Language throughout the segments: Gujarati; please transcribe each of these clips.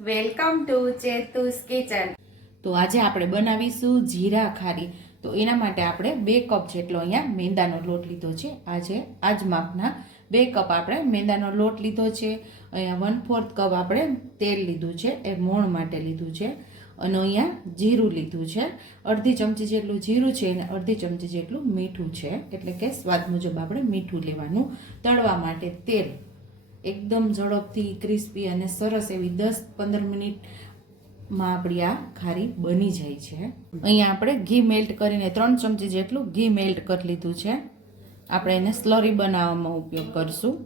Welcome to ચેતુસ kitchen. તો આજે આપણે બનાવીશું જીરા ખારી. તો એના માટે આપણે બે કપ જેટલો અહીંયા મેંદાનો લોટ લીધો છે. આજે આજ માપના બે કપ આપણે મેંદાનો લોટ લીધો છે. અહીંયા વન ફોર્થ કપ આપણે તેલ લીધું છે. એ મોણ માટે લીધું છે. અને અહીંયા જીરું લીધું છે. અડધી ચમચી જેટલું જીરું છે અને અડધી ચમચી જેટલું મીઠું છે. એટલે કે સ્વાદ મુજબ આપણે મીઠું લેવાનું. તળવા માટે તેલ એકદમ ઝડપથી, ક્રિસ્પી અને સરસ એવી દસ પંદર મિનિટમાં આપણી આ ખારી બની જાય છે. અહીંયા આપણે ઘી મેલ્ટ કરીને ત્રણ ચમચી જેટલું ઘી મેલ્ટ કરી લીધું છે. આપણે એને સ્લરી બનાવવામાં ઉપયોગ કરશું.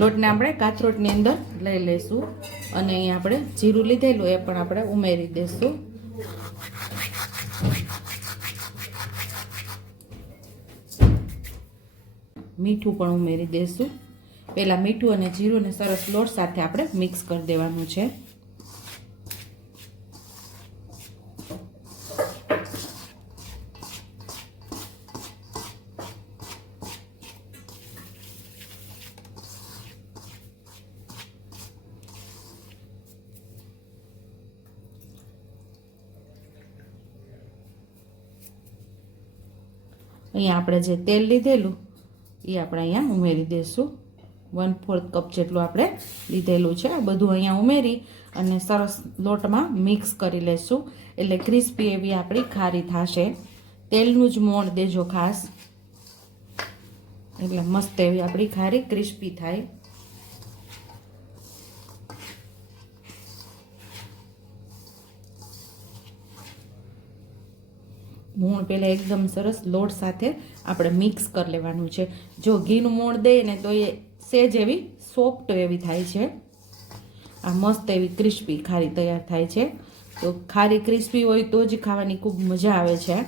લોટને આપણે કાથરોટની અંદર લઈ લઈશું અને અહીંયા આપણે જીરું લીધેલું એ પણ આપણે ઉમેરી દઈશું. મીઠું પણ ઉમેરી દઈશું પહેલાં મીઠું અને જીરુંને સરસ લોટ સાથે આપણે મિક્સ કરી દેવાનું છે. અહીંયા આપણે જે તેલ લીધેલું એ આપણે અહીંયા ઉમેરી દઈશું વન ફોર્થ કપ જેટલું આપણે લીધેલું છે. આ બધું અહીંયા ઉમેરી અને સરસ લોટમાં મિક્સ કરી લઈશું એટલે ક્રિસ્પી એવી આપણી ખારી થશે. તેલનું જ મોણ દેજો ખાસ. એટલે મસ્ત એવી આપણી ખારી ક્રિસ્પી થાય. મૂણ પહેલાં એકદમ સરસ લોટ સાથે આપણે મિક્સ કરી લેવાનું છે. જો ઘીનું મોણ દઈએ ને તો એ સેજ એવી સોફ્ટ એવી થાય છે. આ મસ્ત એવી ક્રિસ્પી ખારી તૈયાર થાય છે. તો ખારી ક્રિસ્પી હોય તો જ ખાવાની ખૂબ મજા આવે છે.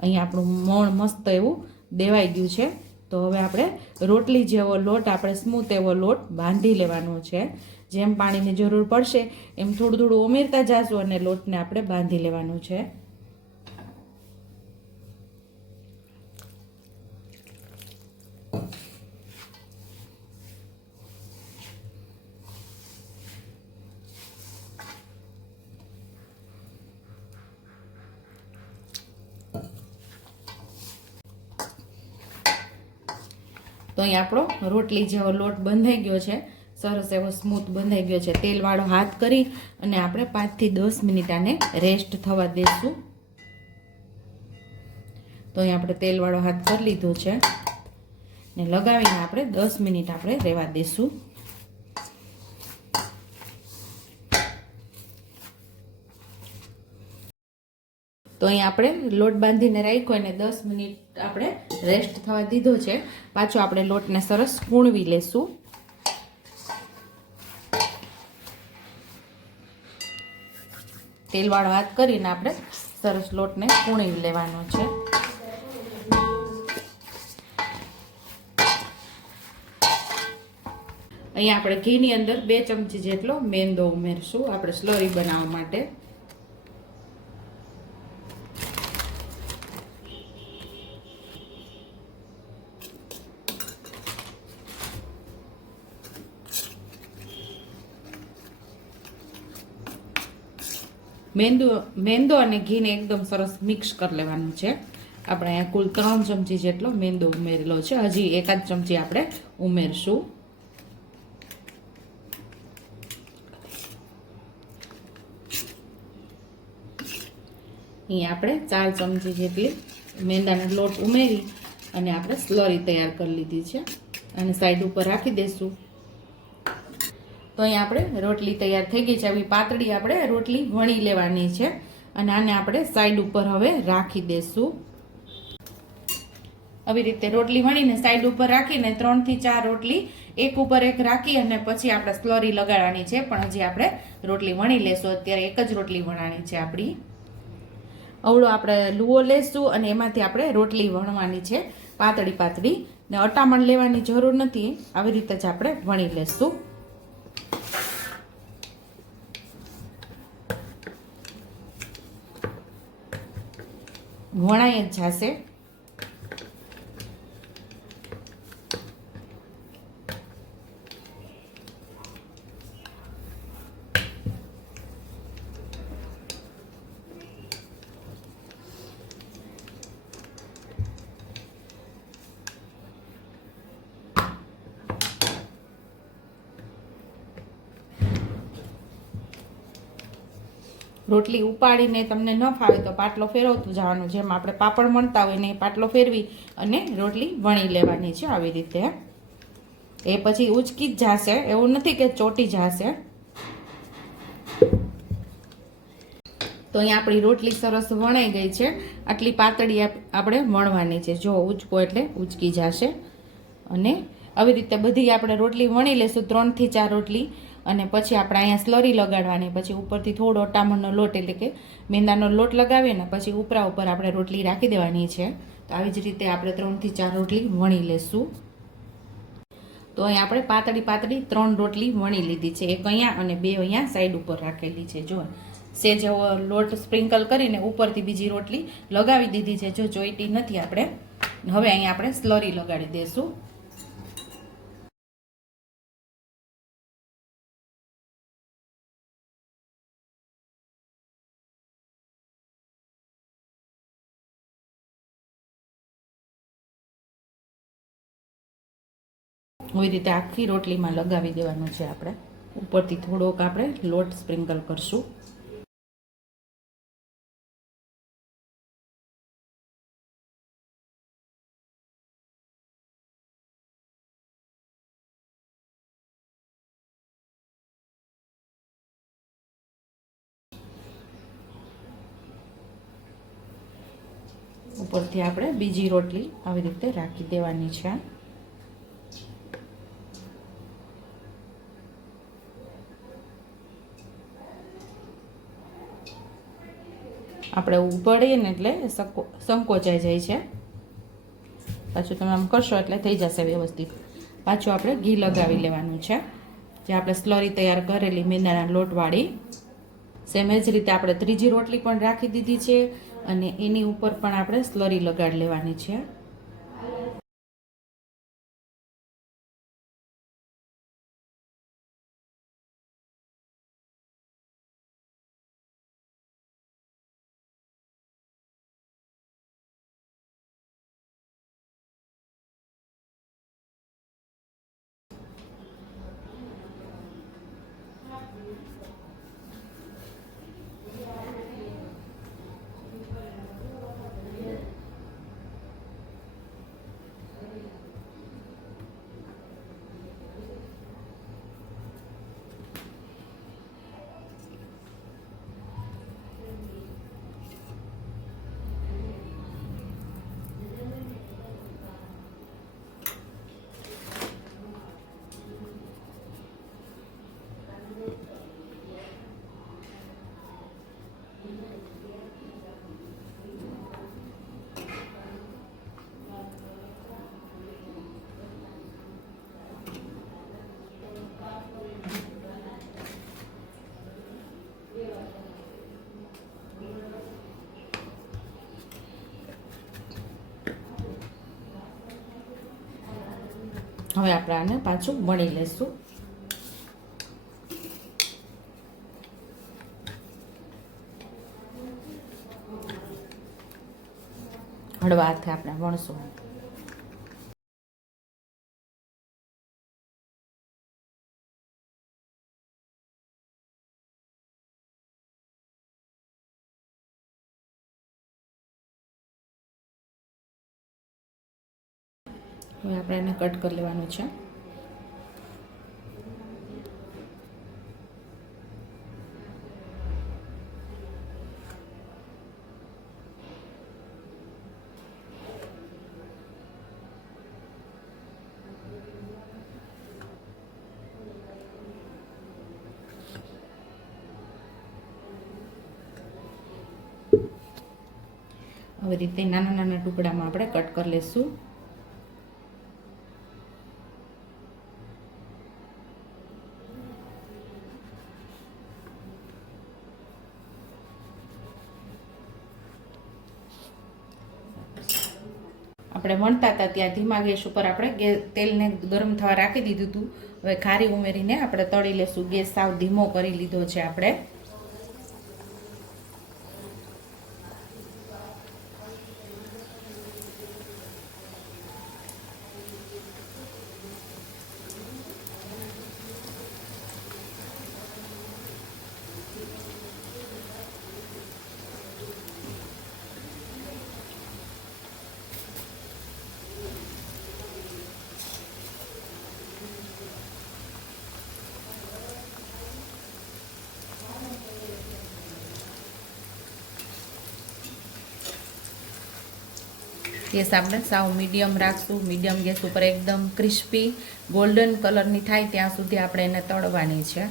અહીં આપણું મોણ મસ્ત એવું દેવાઈ ગયું છે. તો હવે આપણે રોટલી જેવો લોટ, આપણે સ્મૂથ એવો લોટ બાંધી લેવાનો છે. જેમ પાણીની જરૂર પડશે, એમ થોડું થોડું ઉમેરતા જાશું અને લોટને આપણે બાંધી લેવાનું છે. તો અહીં આપણો રોટલી જેવો લોટ બંધાઈ ગયો છે. સરસ એવો સ્મૂથ બંધાઈ ગયો છે. તેલવાળો હાથ કરી અને આપણે પાંચથી દસ મિનિટ આને રેસ્ટ થવા દઈશું તો અહીં આપણે તેલવાળો હાથ કરી લીધો છે. ને લગાવીને આપણે દસ મિનિટ આપણે રહેવા દઈશું તો અહીં આપણે લોટ બાંધીને રાખ્યો અને દસ મિનિટ આપણે રેસ્ટ થવા દીધો છે. પાછો આપણે લોટને સરસ કૂણવી લેશું. તેલવાળો હાથ કરીને આપણે સરસ લોટને કૂણી લેવાનો છે. અહીંયા આપણે ઘીની અંદર બે ચમચી જેટલો મેંદો ઉમેરશું. આપણે સ્લરી બનાવવા માટે. મેંદો મેંદો અને ઘીને એકદમ સરસ મિક્સ કરી લેવાનું છે. આપણે અહીંયા કુલ ત્રણ ચમચી જેટલો મેંદો ઉમેરેલો છે. હજી એકાદ ચમચી આપણે ઉમેરશું. અહીં આપણે ચાર ચમચી જેટલી મેંદાનો લોટ ઉમેરી અને આપણે સ્લરી તૈયાર કરી લીધી છે. અને સાઈડ ઉપર રાખી દઈશું તો અહીં આપણે રોટલી તૈયાર થઈ ગઈ છે. આવી પાતળી આપણે રોટલી વણી લેવાની છે. અને આને આપણે સાઈડ ઉપર હવે રાખી દઈશું આવી રીતે રોટલી વણીને સાઈડ ઉપર રાખીને ત્રણથી ચાર રોટલી એક ઉપર એક રાખી અને પછી આપણે સ્લોરી લગાડવાની છે. પણ હજી આપણે રોટલી વણી લેશું. અત્યારે એક જ રોટલી વણાણી છે આપણી. અવળો આપણે લુઓ લેશું અને એમાંથી આપણે રોટલી વણવાની છે. પાતળી પાતળી. ને અટામણ લેવાની જરૂર નથી. આવી રીતે જ આપણે વણી લેશું. વણાઈ જ જશે રોટલી ઉપાડીને તમને ન ફાવે તો પાટલો ફેરવતું જવાનું. જેમ આપણે પાપડ મળતા હોય ને પાટલો ફેરવી અને રોટલી વણી લેવાની છે આવી રીતે એ પછી ઉચકી જ જશે. એવું નથી કે ચોટી જશે. તો અહીંયા આપણી રોટલી સરસ વણાઈ ગઈ છે. આટલી પાતળી આપણે વણવાની છે. જો ઉચકો એટલે ઉચકી જશે. અને આવી રીતે બધી આપણે રોટલી વણી લેશું. ત્રણથી ચાર રોટલી. અને પછી આપણે અહીંયા સ્લરી લગાડવાની, પછી ઉપરથી થોડો ટામણનો લોટ, એટલે કે મેંદાનો લોટ લગાવીએ ને, પછી ઉપરા ઉપર આપણે રોટલી રાખી દેવાની છે. તો આવી જ રીતે આપણે ત્રણથી ચાર રોટલી વણી લેશું. તો અહીં આપણે પાતળી પાતળી ત્રણ રોટલી વણી લીધી છે. એક અહીંયા અને બે અહીંયા સાઈડ ઉપર રાખેલી છે. જો સે જેવો લોટ સ્પ્રિંકલ કરીને ઉપરથી બીજી રોટલી લગાવી દીધી છે. જો જોઈતી નથી આપણે, હવે અહીંયા આપણે સ્લરી લગાડી દઈશું આવી રીતે આખી રોટલીમાં લગાવી દેવાનું છે આપણે. ઉપરથી થોડોક આપણે લોટ સ્પ્રિંકલ કરશું. ઉપરથી આપણે બીજી રોટલી આવી રીતે રાખી દેવાની છે. આપણે ઉપાડીએ ને એટલે સંકો, સંકોચાઈ જાય છે. પાછું તમે આમ કરશો એટલે થઈ જશે વ્યવસ્થિત. પાછું આપણે ઘી લગાવી લેવાનું છે. જે આપણે સ્લરી તૈયાર કરેલી મેંદાના લોટવાળી. સેમ જ રીતે આપણે ત્રીજી રોટલી પણ રાખી દીધી છે અને એની ઉપર પણ આપણે સ્લરી લગાડી લેવાની છે. હવે આપણે આને પાછું વણી લઈશું. હળવા હાથે આપણે વણશું. હવે આપણે એને કટ કરી લેવાનું છે. આવી રીતે નાના નાના ટુકડામાં આપણે કટ કરી લઈશું આપણે વણતા હતા ત્યાં ધીમા ગેસ ઉપર આપણે તેલને ગરમ થવા રાખી દીધું હતું. હવે ખારી ઉમેરીને આપણે તળી લેશું. ગેસ સાવ ધીમો કરી લીધો છે આપણે. ગેસ આપણે સાવ મીડિયમ રાખશું. મીડિયમ ગેસ ઉપર એકદમ ક્રિસ્પી ગોલ્ડન કલરની થાય ત્યાં સુધી આપણે એને તળવાની છે.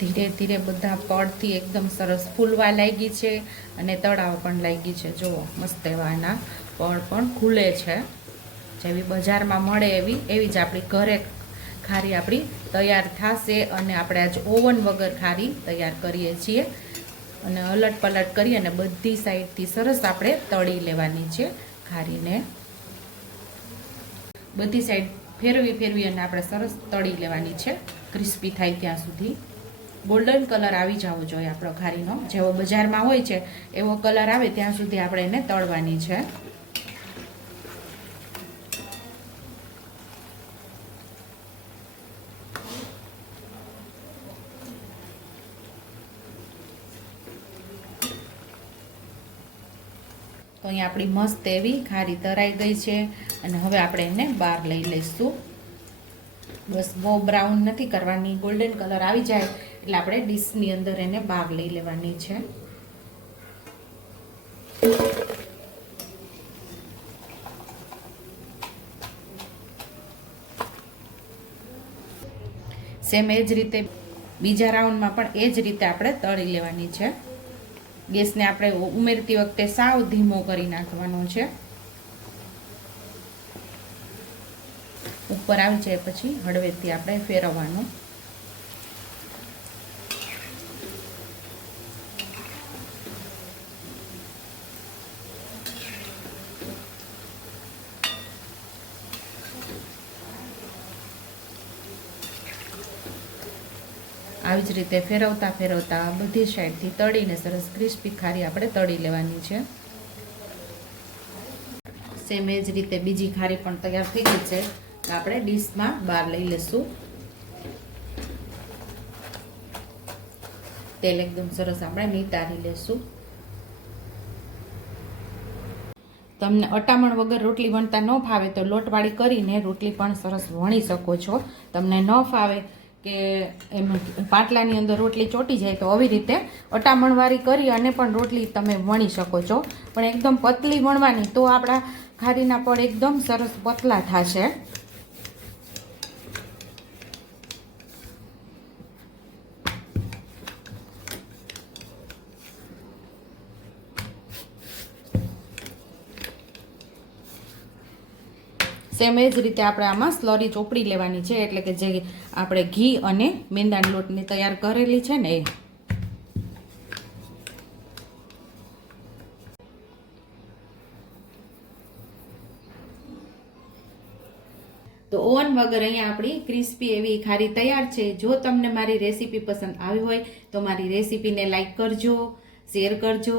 ધીરે ધીરે બધા પડથી એકદમ સરસ ફૂલવા લાગી છે અને તળાવ પણ લાગી છે. જુઓ, મસ્ત એવાના પડ પણ ખુલે છે. જેવી બજારમાં મળે એવી એવી જ આપણી ઘરે ખારી આપણી તૈયાર થશે અને આપણે આજ ઓવન વગર ખારી તૈયાર કરીએ છીએ. અને અલટ પલટ કરી અને બધી સાઈડથી સરસ આપણે તળી લેવાની છે ખારીને. બધી સાઈડ ફેરવી ફેરવી અને આપણે સરસ તળી લેવાની છે. ક્રિસ્પી થાય ત્યાં સુધી. ગોલ્ડન કલર આવી જવો જોઈએ આપણો ખારીનો. જેવો બજારમાં હોય છે, એવો કલર આવે ત્યાં સુધી આપણે એને તળવાની છે. તો અહીંયા આપણી મસ્ત એવી ખારી તરાઈ ગઈ છે અને હવે આપણે એને બહાર લઈ લઈશું. બસ બહુ બ્રાઉન નથી કરવાની, ગોલ્ડન કલર આવી જાય એટલે આપણે ડીશની અંદર એને બહાર લઈ લેવાની છે. સેમ એ જ રીતે બીજા રાઉન્ડમાં પણ એ જ રીતે આપણે તળી લેવાની છે. ગેસને આપણે ઉમેરતી વખતે સાવ ધીમો કરી નાખવાનો છે. ઉપર આવી જાય પછી હળવેથી આપણે ફેરવવાનું આવી રીતે ફેરવતા ફેરવતા બધી સાઈડથી તળીને સરસ ક્રિસ્પી ખારી આપણે તળી લેવાની છે. સેમ એ જ રીતે બીજી ખારી પણ તૈયાર થઈ ગઈ છે. આપણે ડીશમાં બહાર લઈ લઈશું. તેલ એકદમ સરસ આપણે નીતારી લેશું. તમને અટામણ વગર રોટલી વણતા ન ફાવે તો લોટવાળી કરીને રોટલી પણ સરસ વણી શકો છો. તમને ન ફાવે કે એમ પાટલાની અંદર રોટલી ચોટી જાય તો આવી રીતે અટામણવાળી કરી અને પણ રોટલી તમે વણી શકો છો. પણ એકદમ પતલી વણવાની તો આપણા ખારીના પડ એકદમ સરસ પતલા થશે. સેમ એ જ રીતે આપણે આમાં સ્લરી ચોપડી લેવાની છે, એટલે કે જે આપણે ઘી અને મેંદાની લોટની તૈયાર કરેલી છે ને એ. તો ઓવન વગર અહીંયા આપણી ક્રિસ્પી એવી ખારી તૈયાર છે. જો તમને મારી રેસીપી પસંદ આવી હોય તો મારી રેસીપીને લાઈક કરજો, શેર કરજો